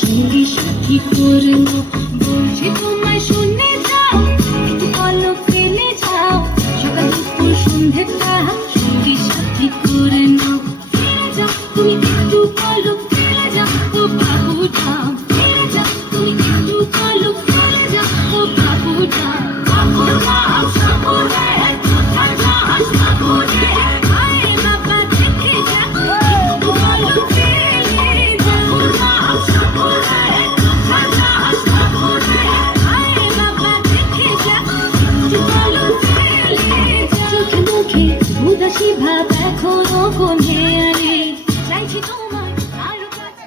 সঙ্গী সাথী করে নাও, বলছি তোমায় শুনে যাও, একটু পলক ফেলে যাও, সকাল দুপুর সন্ধ্যেটা সঙ্গী সাথী করে নাও। ফিরে যাও তুমি একটু পলক ফেলে যাও, তো বাবু যাও, ফিরে যাও তুমি একটু পলক ফেলে যাও, তো বাবু যাও। বাবুর নাম সাগরে, কোথায় যাস সাগরে, আয় বাবা দেখে যা, একটু পলক ফেলে যাও। বাবুর নাম সাগরে, কোথায় যাস সাগরে, আয় বাবা দেখে যা, একটু পলক ফেলে যা। চোখে মুখে উদাসী ভাব এখনো কমে আরে, চাইছি তোমায় আরো কাছে।